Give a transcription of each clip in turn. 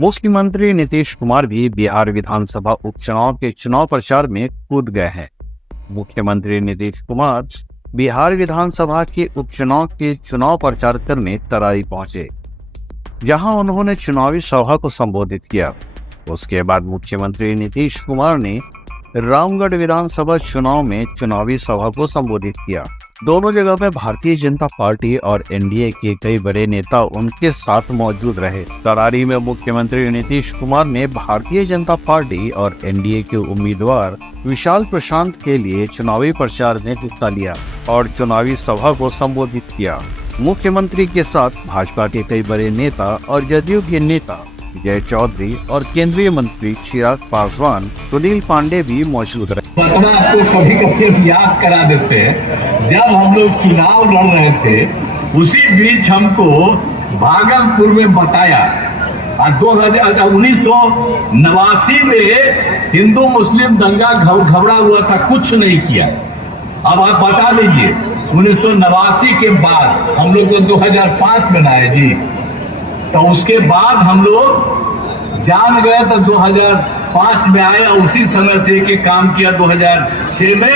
मुख्यमंत्री नीतीश कुमार भी बिहार विधानसभा उपचुनाव के चुनाव प्रचार में कूद गए हैं। मुख्यमंत्री नीतीश कुमार बिहार विधानसभा के उपचुनाव के चुनाव प्रचार करने तराई पहुंचे, जहां उन्होंने चुनावी सभा को संबोधित किया। उसके बाद मुख्यमंत्री नीतीश कुमार ने रामगढ़ विधानसभा चुनाव में चुनावी सभा को संबोधित किया। दोनों जगह में भारतीय जनता पार्टी और एनडीए के कई बड़े नेता उनके साथ मौजूद रहे। तरारी में मुख्यमंत्री नीतीश कुमार ने भारतीय जनता पार्टी और एनडीए के उम्मीदवार विशाल प्रशांत के लिए चुनावी प्रचार में हिस्सा लिया और चुनावी सभा को संबोधित किया। मुख्यमंत्री के साथ भाजपा के कई बड़े नेता और जदयू के नेता जय चौधरी और केंद्रीय मंत्री चिराग पासवान, सुनील पांडे भी मौजूद रहे। आपको कभी कभी याद करा देते हैं, जब हम लोग चुनाव लड़ रहे थे उसी बीच हमको भागलपुर में बताया 1989 में हिंदू मुस्लिम दंगा घबरा हुआ था, कुछ नहीं किया। अब आप बता दीजिए 1989 के बाद हम लोग तो 2005 में आए जी, तो उसके बाद हम लोग जान गए तो 2005 में आए और उसी समय से एक काम किया। 2006 में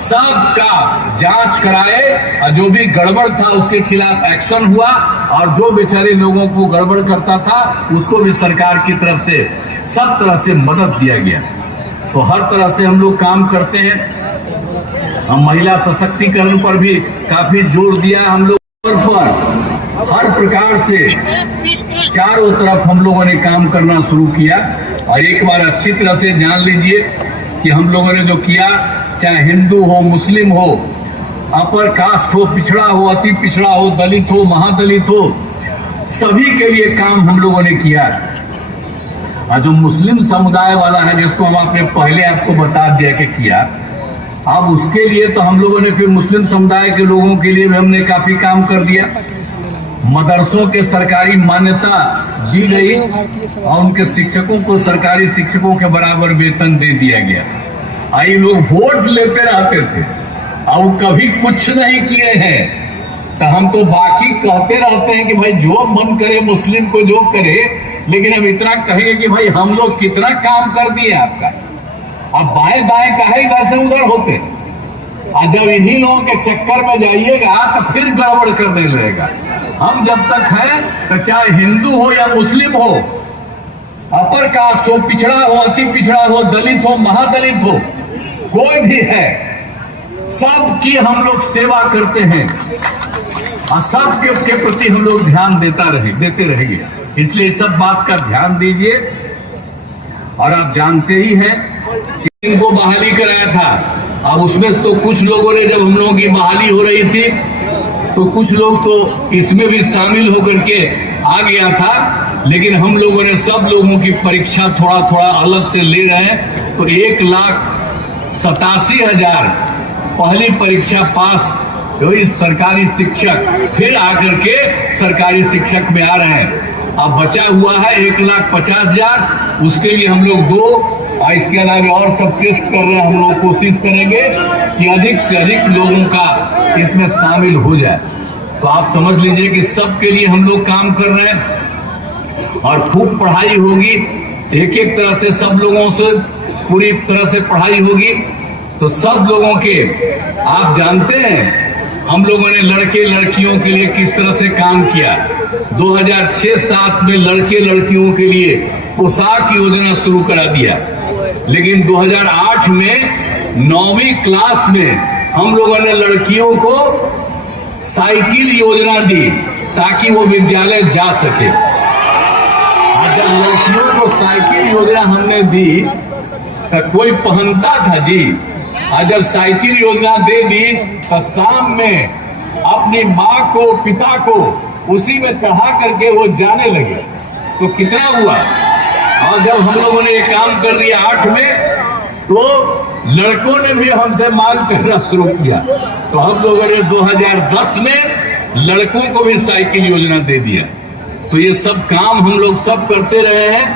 सबका जांच कराए और जो भी गड़बड़ था उसके खिलाफ एक्शन हुआ और जो बेचारे लोगों को गड़बड़ करता था उसको भी सरकार की तरफ से सब तरह से मदद दिया गया। तो हर तरह से हम लोग काम करते हैं। हम महिला सशक्तिकरण पर भी काफी जोर दिया हम लोग पर। हर प्रकार से चारों तरफ हम लोगों ने काम करना शुरू किया। और एक बार अच्छी तरह से जान लीजिए कि हम लोगों ने जो किया, चाहे हिंदू हो, मुस्लिम हो, अपर कास्ट हो, पिछड़ा हो, अति पिछड़ा हो, दलित हो, महादलित हो, सभी के लिए काम हम लोगों ने किया। और जो मुस्लिम समुदाय वाला है जिसको हम आपने पहले आपको बता दिया कि किया, अब उसके लिए तो हम लोगों ने फिर मुस्लिम समुदाय के लोगों के लिए भी हमने काफी काम कर दिया। मदरसों के सरकारी मान्यता दी गई और उनके शिक्षकों को सरकारी शिक्षकों के बराबर वेतन दे दिया गया। आई लोग वोट लेते रहते थे और कभी कुछ नहीं किए हैं, तो हम तो बाकी कहते रहते हैं कि भाई जो मन करे मुस्लिम को जो करे, लेकिन अब इतना कहेंगे कि भाई हम लोग कितना काम कर दिए आपका। अब बाएं दाएं कहे इधर से उधर होते, और जब इन्हीं लोगों के चक्कर में जाइएगा तो फिर गड़बड़ करने लगेगा। हम जब तक हैं तो चाहे हिंदू हो या मुस्लिम हो, अपर कास्ट हो, पिछड़ा हो, अति पिछड़ा हो, दलित हो, महादलित हो, कोई भी है, सबकी हम लोग सेवा करते हैं और सबके प्रति हम लोग ध्यान देते रहेंगे। इसलिए सब बात का ध्यान दीजिए। और आप जानते ही हैं कि इनको बहाली कराया था। अब उसमें तो कुछ लोगों ने, जब हम लोगों की बहाली हो रही थी तो कुछ लोग तो इसमें भी शामिल होकर के आ गया था, लेकिन हम लोगों ने सब लोगों की परीक्षा थोड़ा थोड़ा अलग से ले रहे हैं। तो 1,87,000 पहली परीक्षा पास हुई सरकारी शिक्षक, फिर आकर के सरकारी शिक्षक में आ रहे हैं। अब बचा हुआ है 1,50,000, उसके लिए हम लोग 2 और इसके अलावा और सब टेस्ट कर रहे हैं। हम लोग कोशिश करेंगे कि अधिक से अधिक लोगों का इसमें शामिल हो जाए। तो आप समझ लीजिए कि सबके लिए हम लोग काम कर रहे हैं और खूब पढ़ाई होगी। एक एक तरह से सब लोगों से पूरी तरह से पढ़ाई होगी। तो सब लोगों के, आप जानते हैं हम लोगों ने लड़के लड़कियों के लिए किस तरह से काम किया। 2006-07 में लड़के लड़कियों के लिए पोशाक योजना शुरू करा दिया, लेकिन 2008 में 9वीं क्लास में हम लोगों ने लड़कियों को साइकिल योजना दी ताकि वो विद्यालय जा सके। जब लड़कियों को साइकिल योजना हमने दी तो कोई पहनता था जी, और जब साइकिल योजना दे दी तो शाम में अपनी माँ को, पिता को उसी में चढ़ा करके वो जाने लगे। तो कितना हुआ। और जब हम लोगों ने ये काम कर दिया 8 में, तो लड़कों ने भी हमसे मांग करना शुरू किया। तो हम लोगों ने 2010 में लड़कों को भी साइकिल योजना दे दिया। तो ये सब काम हम लोग सब करते रहे हैं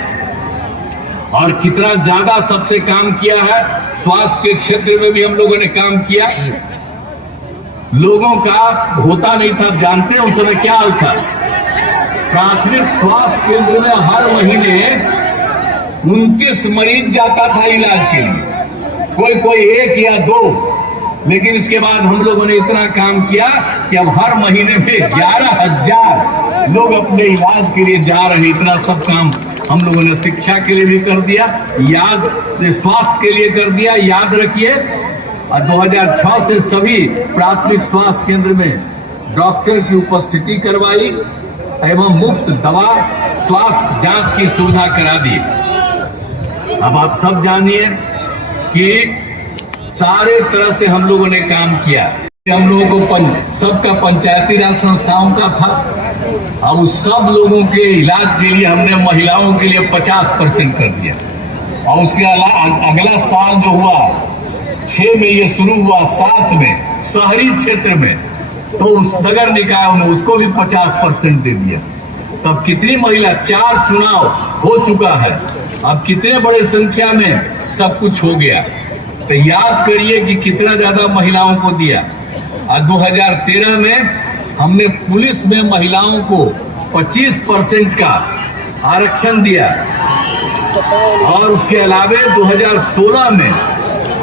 और कितना ज्यादा सबसे काम किया है। स्वास्थ्य के क्षेत्र में भी हम लोगों ने काम किया। लोगों का होता नहीं था, जानते हैं उस समय क्या था, प्राथमिक स्वास्थ्य केंद्र में हर महीने 29 मरीज जाता था इलाज के लिए, कोई एक या दो। लेकिन इसके बाद हम लोगों ने इतना काम किया कि अब हर महीने में 11,000 लोग अपने इलाज के लिए जा रहे हैं। इतना सब काम हम लोगों ने शिक्षा के लिए भी कर दिया, स्वास्थ्य के लिए कर दिया। याद रखिए, 2006 से सभी प्राथमिक स्वास्थ्य केंद्र में डॉक्टर की उपस्थिति करवाई एवं मुफ्त दवा स्वास्थ्य जांच की सुविधा करा दी। अब आप सब जानिए कि सारे तरह से हम लोगों ने काम किया। हम लोगों को सबका पंचायती राज संस्थाओं का था। अब उस सब लोगों के इलाज के लिए हमने महिलाओं के लिए 50% कर दिया। और उसके अगला साल जो हुआ 6 में ये शुरू हुआ, 7 में शहरी क्षेत्र में तो उस नगर निकायों में उसको भी 50% दे दिया। तब कितनी महिला, 4 चुनाव हो चुका है, अब कितने बड़े संख्या में सब कुछ हो गया। तो याद करिए कि कितना ज्यादा महिलाओं को दिया। और 2013 में हमने पुलिस में महिलाओं को 25% का आरक्षण दिया। और उसके अलावे 2016 में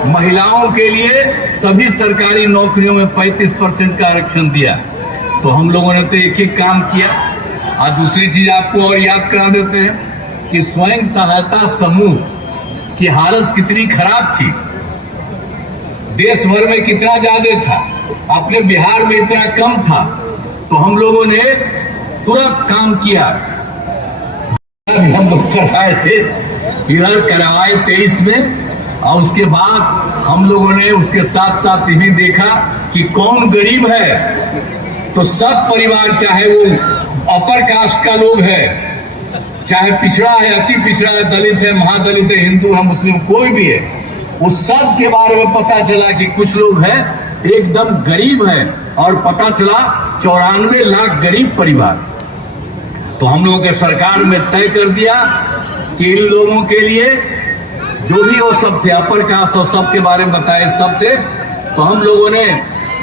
महिलाओं के लिए सभी सरकारी नौकरियों में 35% का आरक्षण दिया। तो हम लोगों ने तो एक एक काम किया। और दूसरी चीज आपको और याद करा देते हैं कि स्वयं सहायता समूह की हालत कितनी खराब थी, देश भर में कितना ज्यादा था, अपने बिहार में इतना कम था। तो हम लोगों ने तुरंत काम किया। हम लोग कराए थे, इधर करवाए 23 में। और उसके बाद हम लोगों ने उसके साथ साथ ये भी देखा कि कौन गरीब है। तो सब परिवार, चाहे वो अपर कास्ट का लोग है, चाहे पिछड़ा है, अति पिछड़ा है, दलित है, महादलित है, हिंदू है, मुस्लिम, कोई भी है, उस सब के बारे में पता चला कि कुछ लोग हैं एकदम गरीब है। और पता चला 94 लाख गरीब परिवार। तो हम लोगों के सरकार में तय कर दिया कि इन लोगों के लिए जो भी वो सब थे, अपर कास्ट और सब के बारे में बताए सब थे, तो हम लोगों ने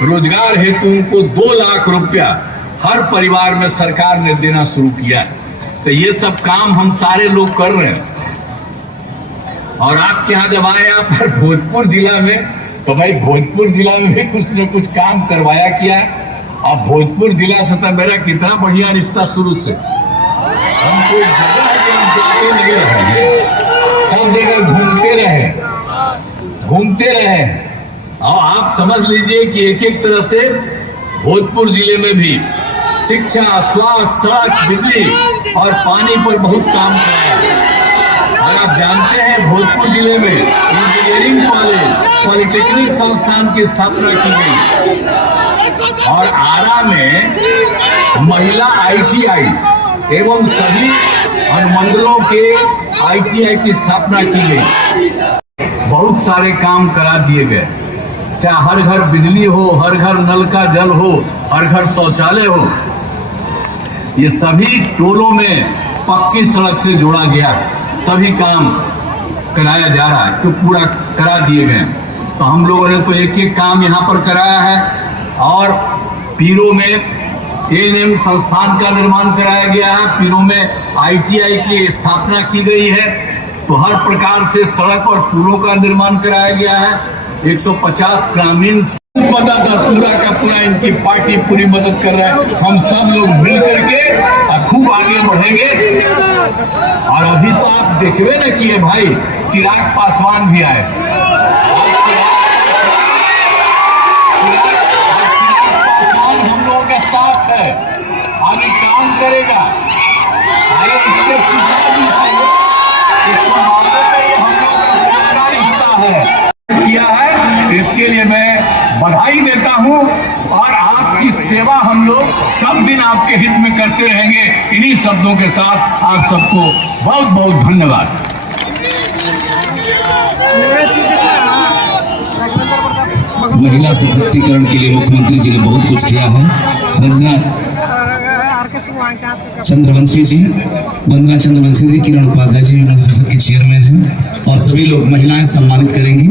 रोजगार हेतु उनको 2 लाख रुपया हर परिवार में सरकार ने देना शुरू किया। तो ये सब काम हम सारे लोग कर रहे हैं। और आपके यहाँ जब आए आप भोजपुर जिला में, तो भाई भोजपुर जिला में भी कुछ न कुछ काम करवाया किया। अब भोजपुर जिला से तो मेरा कितना बढ़िया रिश्ता शुरू से, हम कोई जगह जाते नहीं रहे, सब जगह घूमते रहे। और आप समझ लीजिए कि एक एक तरह से भोजपुर जिले में भी शिक्षा, स्वास्थ्य, सड़क, बिजली और पानी पर बहुत काम कराया। और आप जानते हैं भोजपुर जिले में इंजीनियरिंग कॉलेज, पॉलिटेक्निक संस्थान की स्थापना की गई। और आरा में महिला ITI एवं सभी अनुमंडलों के ITI की स्थापना की गई। बहुत सारे काम करा दिए गए, चाहे हर घर बिजली हो, हर घर नल का जल हो, हर घर शौचालय हो। ये सभी टोलों में पक्की सड़क से जोड़ा गया, सभी काम कराया जा रहा है, तो पूरा करा दिए गए। तो हम लोगों ने तो एक एक काम यहाँ पर कराया है। और पीरो में ANM संस्थान का निर्माण कराया गया है, पीरो में ITI की स्थापना की गई है। तो हर प्रकार से सड़क और पुलों का निर्माण कराया गया है। 150 ग्रामीण मदद, और पूरा का पूरा इनकी पार्टी पूरी मदद कर रहा है। हम सब लोग मिल करके खूब आगे बढ़ेंगे। और अभी तो आप देखबे न किए भाई, चिराग पासवान भी आए। हम लोगों के साथ है, आगे काम करेगा। आगे इसके पिताजी से किया है, इसके लिए मैं बधाई देता हूं। और आपकी सेवा हम लोग सब दिन आपके हित में करते रहेंगे। इन्हीं शब्दों के साथ आप सबको बहुत बहुत धन्यवाद। महिला सशक्तिकरण के लिए मुख्यमंत्री जी ने बहुत कुछ किया है। वंदना चंद्रवंशी जी, किरण उपाध्याय जी नगर परिषद के चेयरमैन हैं, और सभी लोग महिलाएं सम्मानित करेंगी।